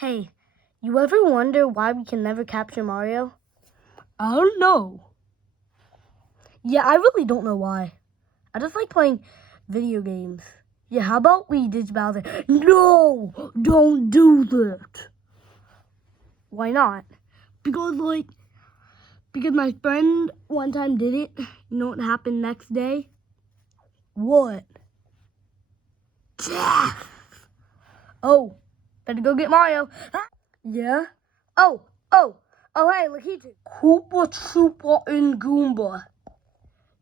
Hey, you ever wonder why we can never capture Mario? I don't know. Yeah, I really don't know why. I just like playing video games. Yeah, how about we ditch Bowser? No! Don't do that! Why not? Because my friend one time did it. You know what happened next day? What? Death! Oh, better go get Mario. Yeah? Oh, hey, Lakitu. Koopa Troopa and Goomba.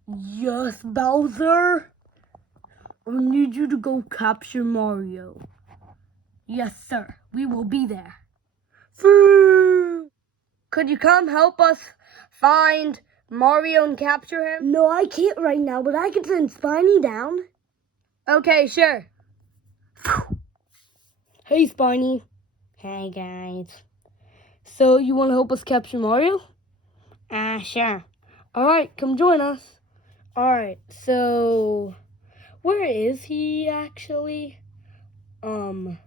Yes, Bowser? I need you to go capture Mario. Yes, sir. We will be there. Could you come help us find Mario and capture him? No, I can't right now, but I can send Spiny down. Okay, sure. Hey, Spiny. Hey, guys. So, you want to help us capture Mario? Sure. Alright, come join us. Alright, so where is he actually? Hey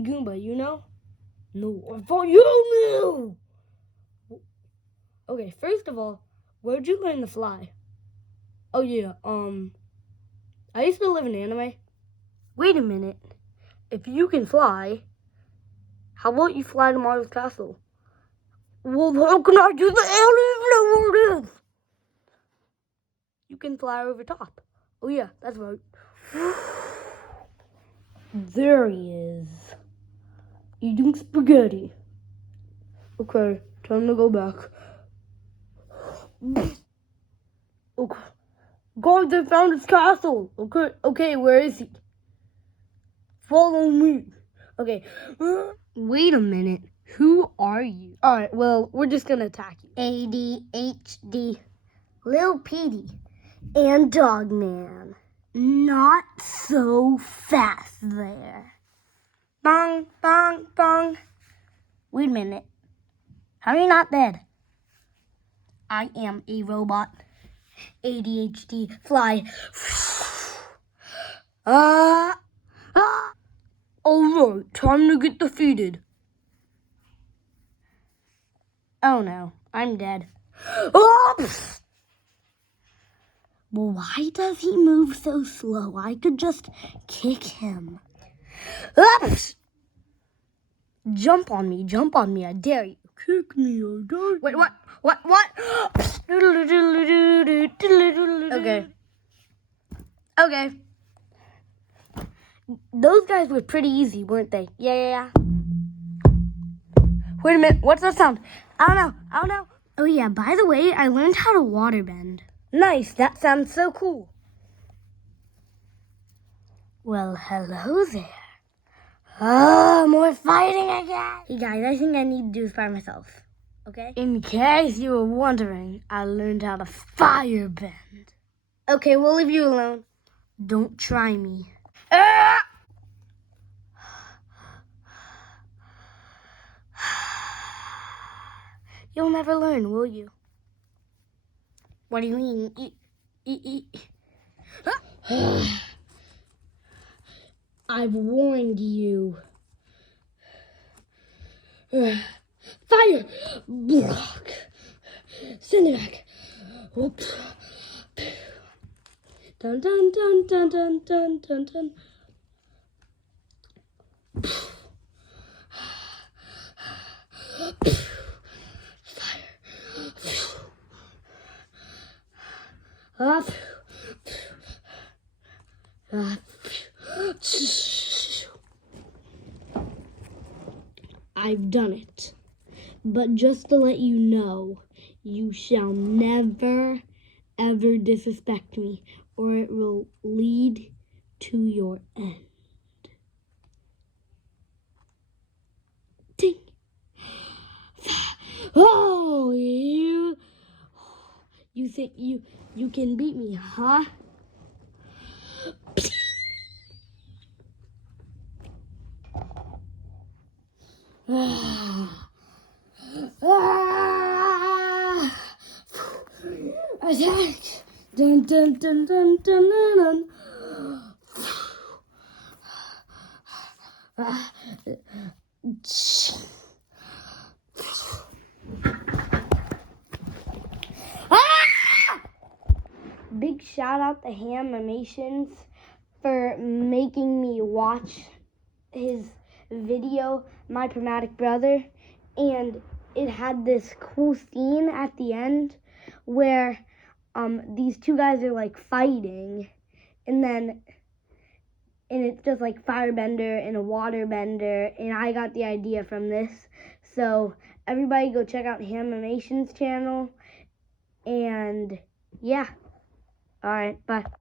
Goomba, you know? No, I thought you knew! Okay, first of all, where'd you learn to fly? Oh yeah, I used to live in anime. Wait a minute. If you can fly, how about you fly to Mario's castle? Well, how can I do that? I don't even know where it is. You can fly over top. Oh yeah, that's right. There he is. Eating spaghetti. Okay, time to go back. Okay. Guys, I found his castle. Okay, where is he? Follow me. Okay. Wait a minute. Who are you? Alright, well, we're just gonna attack you. ADHD. Lil Petey. And Dogman. Not so fast there. Bong, bong, bong. Wait a minute. How are you not dead? I am a robot. ADHD. Fly. Alright, time to get defeated. Oh no, I'm dead. Oops! Well, why does he move so slow? I could just kick him. Oops! Jump on me, I dare you. Kick me, I dare you. Wait, what? Okay. Those guys were pretty easy, weren't they? Yeah. Wait a minute, what's that sound? I don't know. Oh yeah, by the way, I learned how to waterbend. Nice, that sounds so cool. Well, hello there. Oh, more fighting again. Hey guys, I think I need to do this by myself. Okay? In case you were wondering, I learned how to firebend. Okay, we'll leave you alone. Don't try me. Ah! You'll never learn, will you? What do you mean? I've warned you. Fire! Block! Send it back. Whoops. Dun dun dun dun dun dun dun dun. I've done it. But just to let you know, you shall never, ever disrespect me, or it will lead to your end. Ding! Oh, you think you can beat me, huh? Attack! Dun dun dun dun dun dun dun. Ah! Big shout out to Hamimations for making me watch his video, My Dramatic Brother, and it had this cool scene at the end where these two guys are like fighting, and it's just like firebender and a waterbender, and I got the idea from this. So everybody go check out Hamimations channel, and yeah. All right, bye.